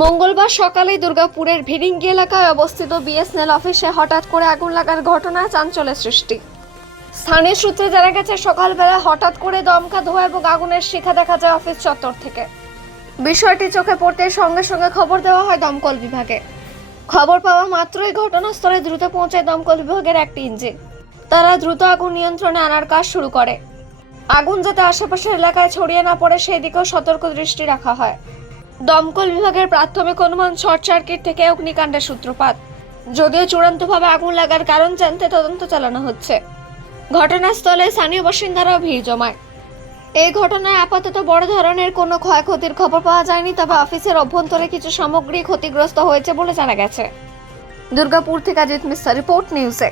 মঙ্গলবার সকালে দুর্গাপুরের ভিরিঙ্গি এলাকায় অবস্থিত বিএসএনএল অফিসে হঠাৎ করে আগুন লাগার ঘটনায় চাঞ্চল্যের সৃষ্টি। স্থানীয় সূত্রে জানা গেছে, সকালবেলা হঠাৎ করে দমকা ধোয়া এবং আগুনের শিখা দেখা যায় অফিস চত্বর থেকে। বিষয়টি চোখে পড়তে সঙ্গে সঙ্গে খবর দেওয়া হয় দমকল বিভাগে। খবর পাওয়া মাত্রই ঘটনাস্থলে দ্রুত পৌঁছায় দমকল বিভাগের একটি ইঞ্জিন। তারা দ্রুত আগুন নিয়ন্ত্রণে আনার কাজ শুরু করে। আগুন যাতে আশেপাশের এলাকায় ছড়িয়ে না পড়ে, সেই দিকেও সতর্ক দৃষ্টি রাখা হয়। দমকল বিভাগের প্রাথমিক অনুমান শর্ট সার্কিট থেকে অগ্নিকাণ্ডের সূত্রপাত। যদিও চূড়ান্তভাবে আগুন লাগার কারণ জানতে তদন্ত চালানো হচ্ছে। ঘটনাস্থলে স্থানীয় বাসিন্দারাও ভিড় জমায়। এই ঘটনায় আপাতত বড় ধরনের কোনো ক্ষয়ক্ষতির খবর পাওয়া যায়নি, তবে অফিসের অভ্যন্তরে কিছু সামগ্রী ক্ষতিগ্রস্ত হয়েছে বলে জানা গেছে। দুর্গাপুর থেকে অজিত মিশ্রা রিপোর্ট নিউজে।